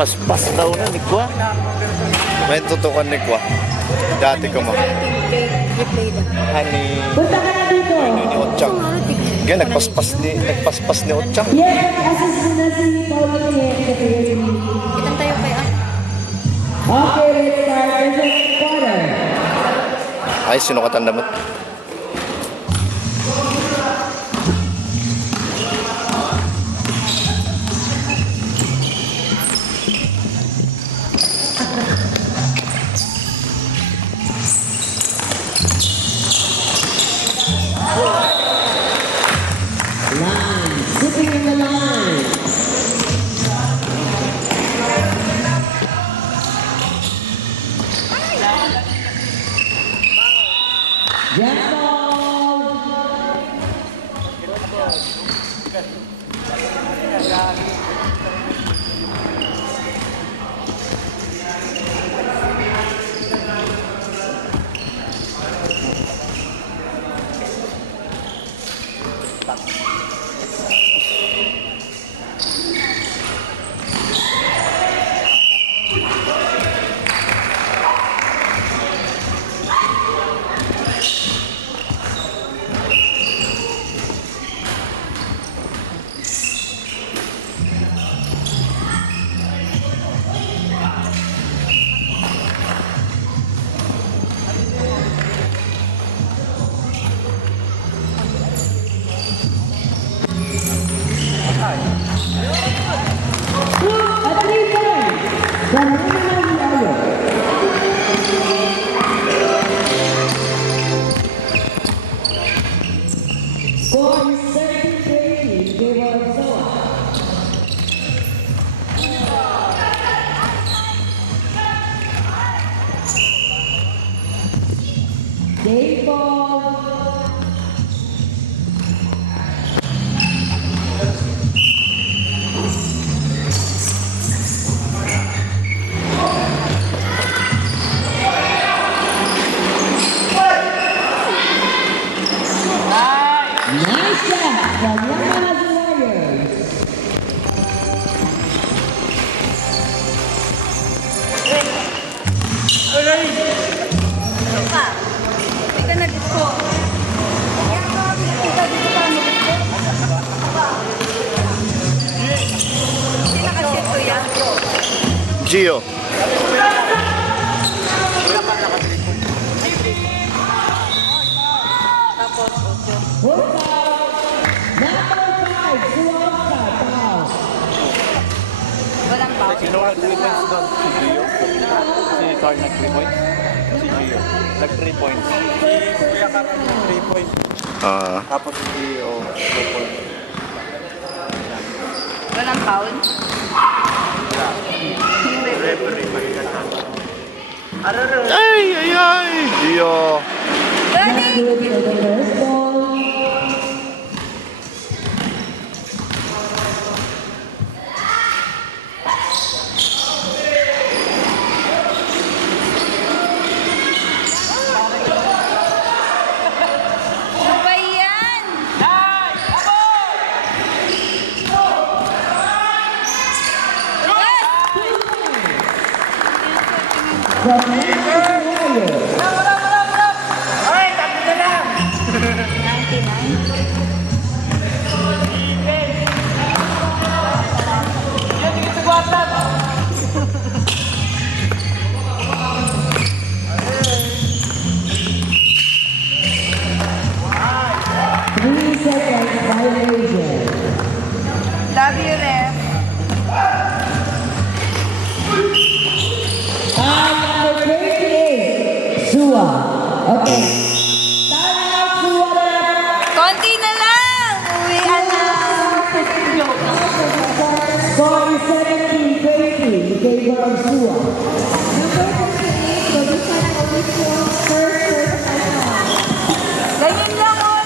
Paspas daw na ni Kwa. May tutukan ni Kwa. Dati ko mo. Hani. Punta ka na dito. Ni Otchang. Yan, nagpaspas ni Otchang. Yes, assist na si Pauline. Kitang tayo kaya. Okay, let's start the second quarter. Ay, sino katanda mo? Line, sitting in the line. Jump ball. A 3 points. Banana Diallo. Score is 17-20 in favor of Soa. Game ball. Nice shot from Yamaha Warriors. Ano ka? Hindi ka na dito. Kaya ka, ikaw dito ka mo dito. Sino kasi ito yan? Gio. Tapos, 8. Work out. Number 5, Suwaka. Foul. Walang foul. Sino ang 3 points doon? Si Gio? Si Carl nag 3 points? Si Gio. Nag 3 points. Si Kuya Carl nag 3 points. Tapos si Gio 2 points. Walang foul. Referee, magkakasama. Ay! Gio. Let's do it for the first ball. Ano ba yan? From Yamaha Warriors. 99. Three seconds violation. Love you, Ref. Number 28, Sua. Okay. Time out, Sua. Konti na lang. Uwian na. Score is 17-20 in favor of Sua. Ganyan lang, oh.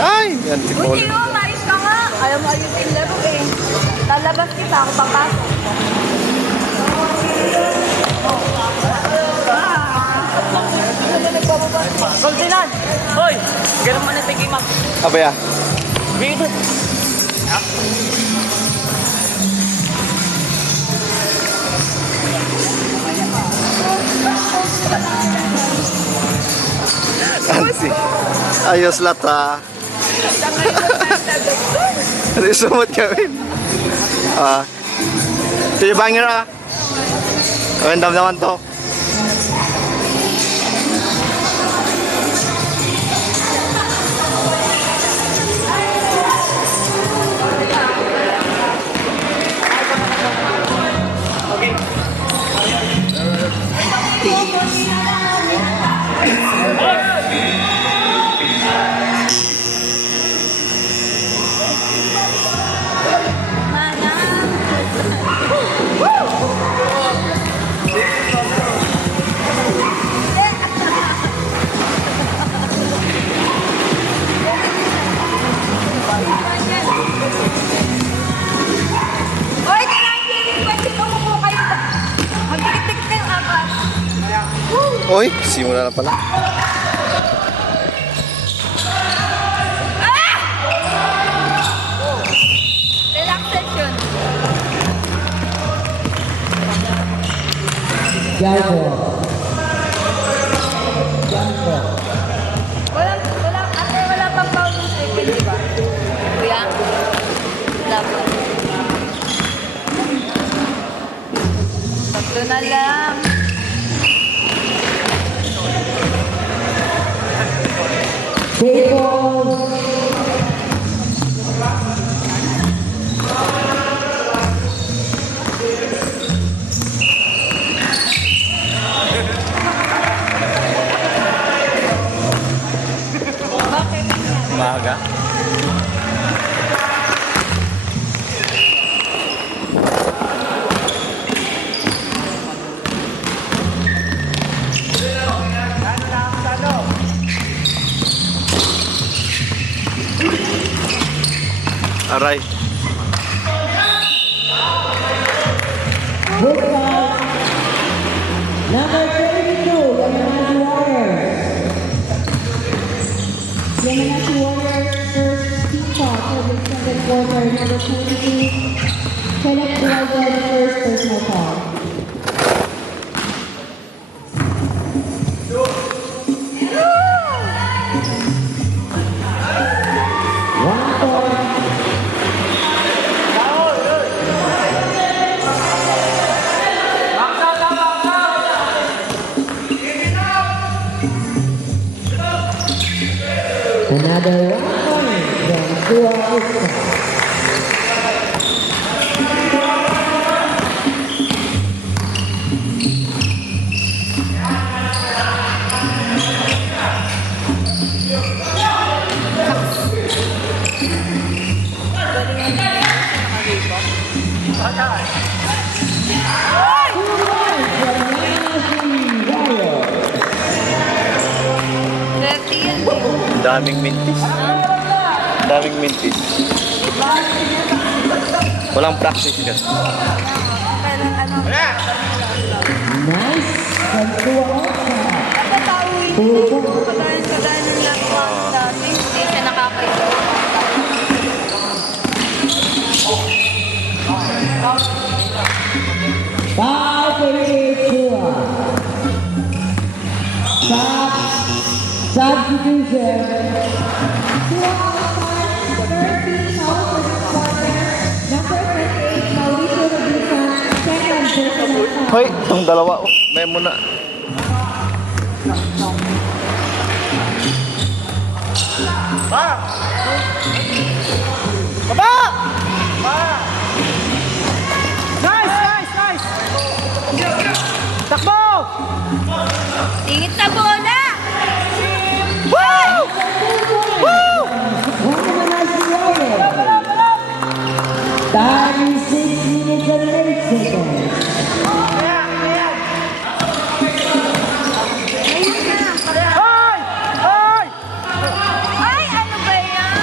Ay! Yan, si Paul. Buti mo, mais ka nga. Ayaw mo ayusin laro eh. Lalabas kita ako papasok. Goldinan! Hoy! Ganun mo na sige, ma'am. Abaya. Dito. Ansi. Ayos lata. Ano yung sumot kami? Sige bangin na. Random naman to. Oy, kailangan pwede mo po kayo. Magdikit-dikit kayo agad. Oy, simula na pala. Relaxation. Jumbo. Jumbo. Wala pang powder second, di ba? Kuya? Wala pa. Tatlo na lang. Table. Umaga. Aray. Good call. Number 32, Yamanashi Warriors. Yamanashi Warriors first team call for the second quarter. Number 22, Kenneth Global first personal call. One point. Another 1 point from Dua Usta. Daming mintis. Daming mintis. Walang practice ka. Kailan ano? Nice from Dua Usta. Napatawin. Kadayan yung lang ko dati. Hindi siya nakakayo. Five Dua. Substitution. Dua Usta, third team foul for this quarter. Number 28, Mauricio Rodriguez, second personal foul. Hoy, itong dalawa. Oh, may muna. Tingit na bola! Yamanashi Warriors. 36 minutes and 8 seconds. Ay, ano ba yan?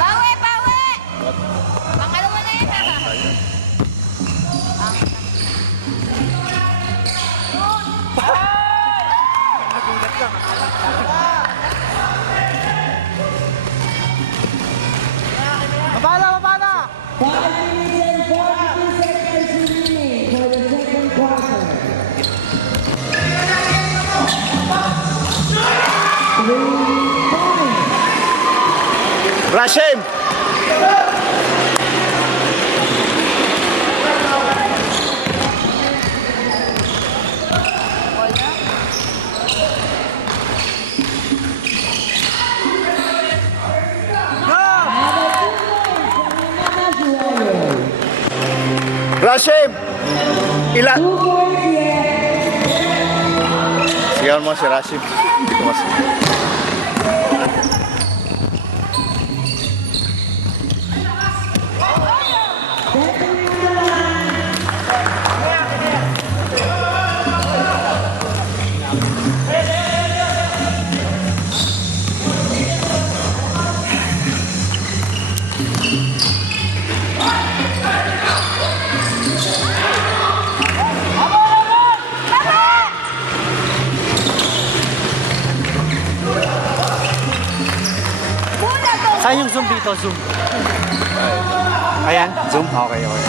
Bawi, bawi! Pangalawa na yan, ha? Mabala! Rashim! Rashim! Ilan? Sigawan mo si Rashim. Hindi ko mas... Saan yung zoom dito? Zoom. Ayan, zoom. Okay, okay.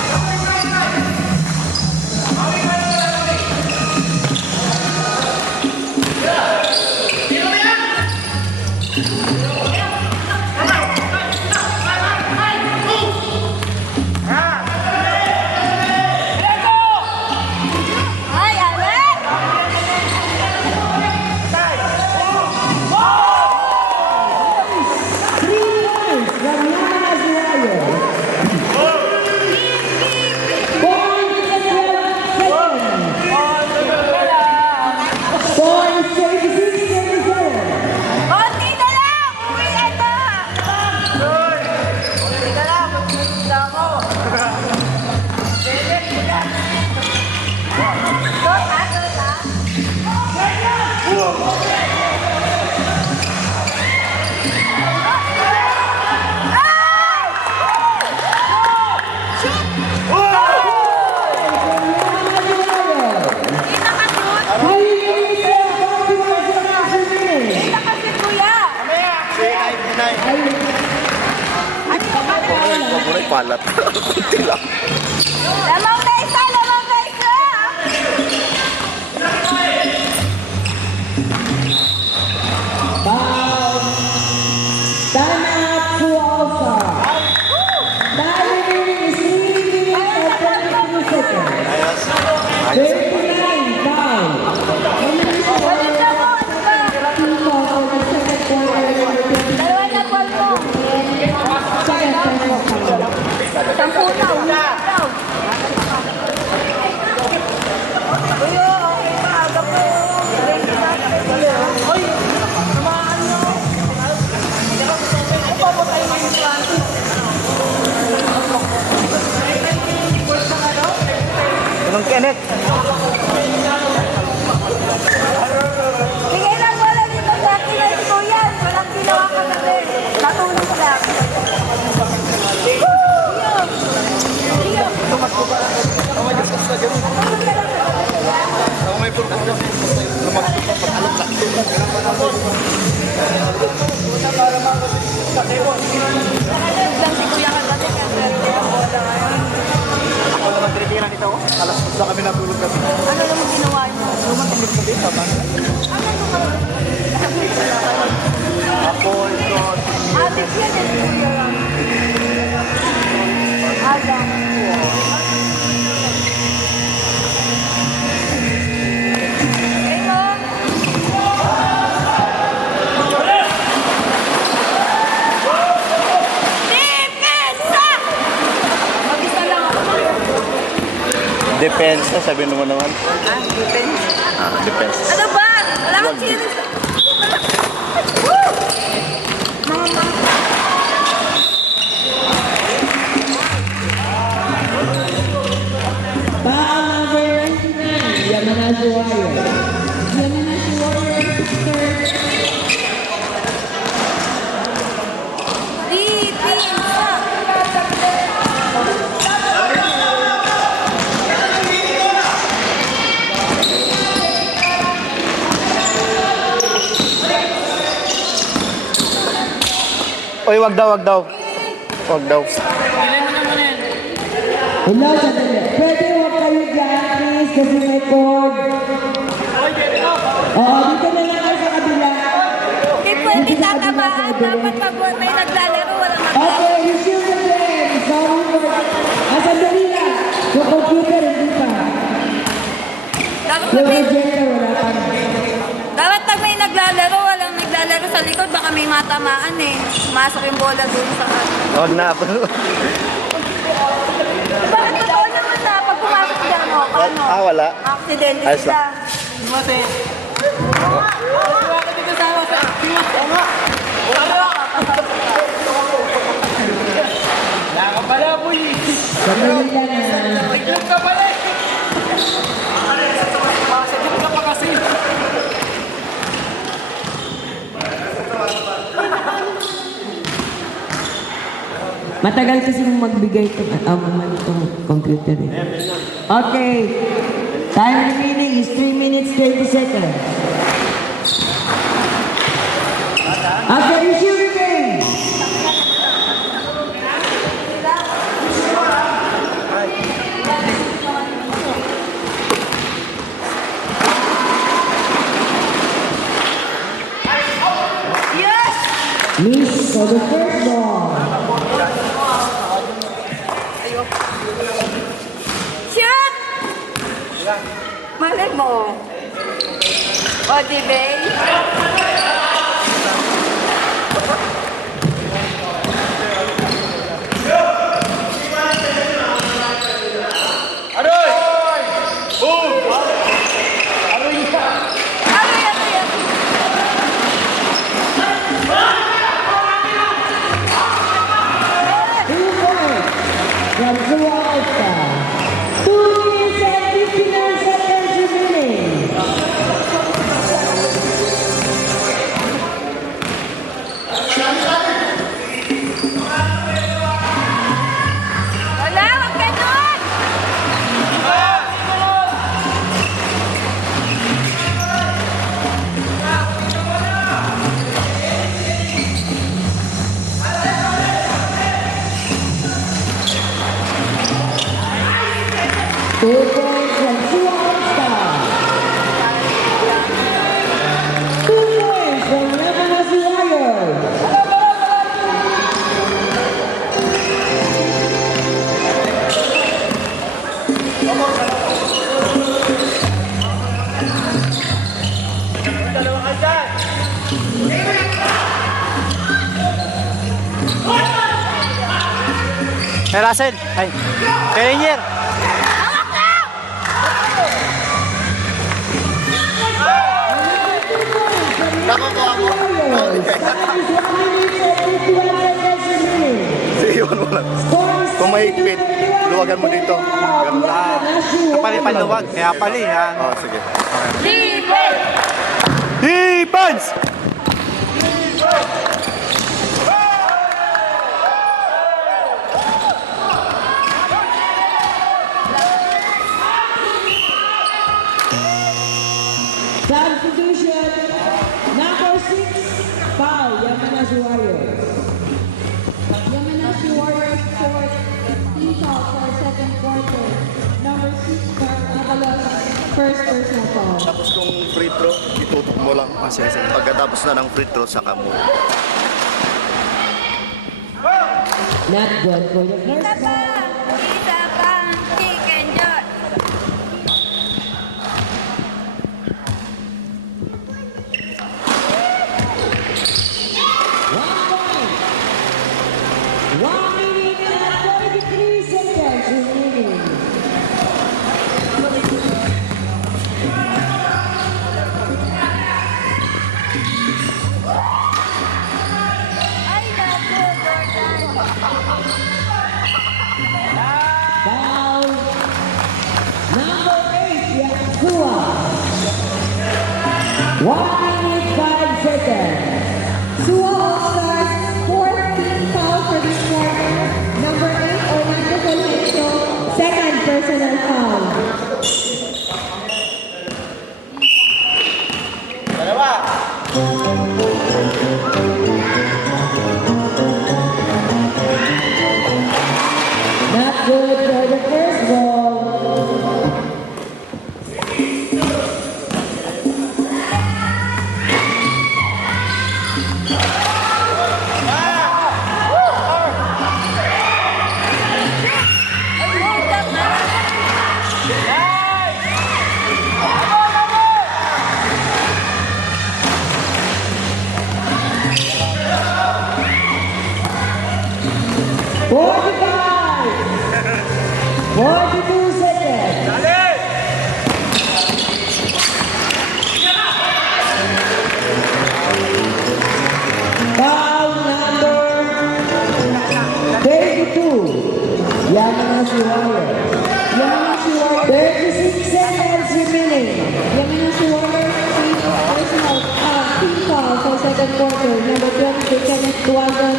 Ay, Alec! Konti na lang! Uwi ito! Konti na lang! Magpunta ako! Kita kasi kuya! Ano ba? Huwag mo na ipalat. Kunti lang. Lamang na isa! Lamang na isa! Time out to Alpha. Time is 3 minutes and 22 seconds. Ayos. 39 down. Balik na mo! Ano ba? Dalawa na ball mo! Sampu na! Daw! Uy, okay pa. Aga po. Uy! Samahan nyo! Papatay mo yung planto. Anong Kenneth? Bigay lang wala dito sa akin ay kuya. Walang ginawa ka kasi. Natulog lang. Lang si kuya kasi kaya Ako naman tinitira nito. Alas 8 na kami natulog kasi. ano naman ginawa niyo? Lumatungit ko dito. Ako, ito. Adik yan eh, kuya lang. Adam. Depensa, sabi mo naman. Defense. Depensa. Ano ba? Wala kang series. Woo! Mama. Foul number 99, Yamanashi Warriors. Yamanashi Warriors, third. Oy, wag daw, wag daw. Wag daw. Hello, sandali. Pwede huwag kayo dyan, please, kasi may cord. Oo, dito na lang kayo sa kabila. Hindi pwede tatamaan. Dapat pag may naglalaro, walang Yung rejector, wala pa. Dapat pag may naglalaro, walang naglalaro sa likod, baka may matamaan eh. Masok yung bola dun sa Huwag na. Bakit totoo naman na pag pumasok dyan mo, ano? Wala. Aksidente Ayos sila. Sandali lang na. Matagal kasi magbigay itong computer eh. Okay. Time remaining is 3 minutes 20 seconds. After issue remains. Yes! Miss for the first ball. Shoot! Malay mo. O, di ba? Ano yan? 2 points from Zuwalta. 2 minutes and 59 seconds remaining. Wala, wag ka doon! Two points from Zuwalta. 2 points from Lebanon Warriors. Hey, Russell. Ay. Kaya Iwan mo lang. Kung mahigpit, luwagan mo dito. Ganun lang. Napalipaluwag. Kaya pali. Oh, sige. Defense! Defense! Substitution number 6, foul, Yamanashi Warriors. Yamanashi Warriors fourth team foul for second quarter. Number 6 for Avalos, first personal foul. Tapos kung free throw, itutok mo lang. Pagkatapos na ng free throw, saka mo. Not good for the first ball. Isa pang chicken jot. One minute and 33 seconds remaining. Ay, naku, Jordan. Foul number 8, Yatsua. 1 minute 5 seconds. Suwa All-Stars, fourth team foul for this quarter. Number 8, Orlando Colegio, second personal foul. Not good for the first ball. Ay, hold up na. quarter. Number 22, Kenneth Duagon,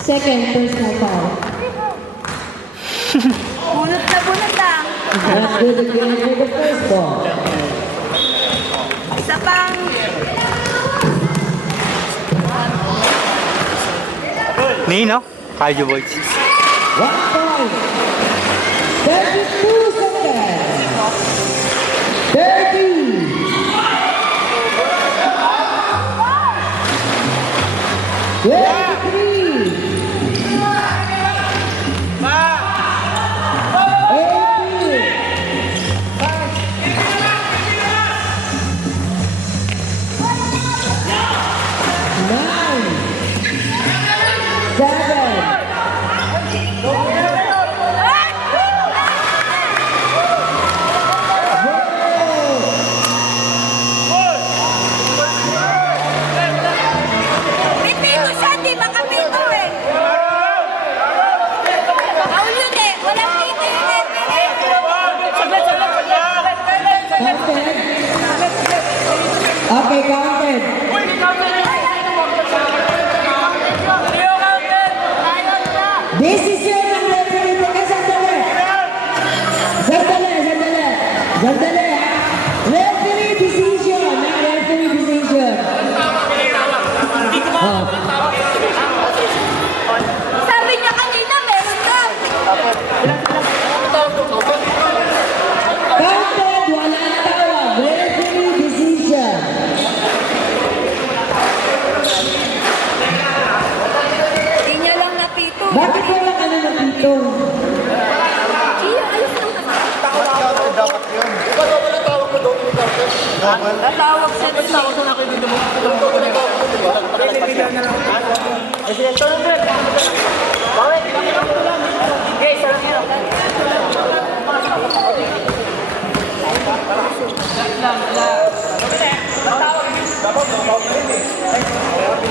second personal foul. Bunot na bunot lang. Not good again for the first ball. Isa pang... Nino? Cardio boys. 1 point. 32 seconds. 30.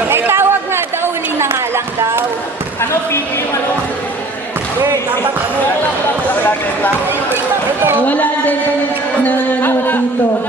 May tawag na daw, uli na nga lang daw. Wala din na dito.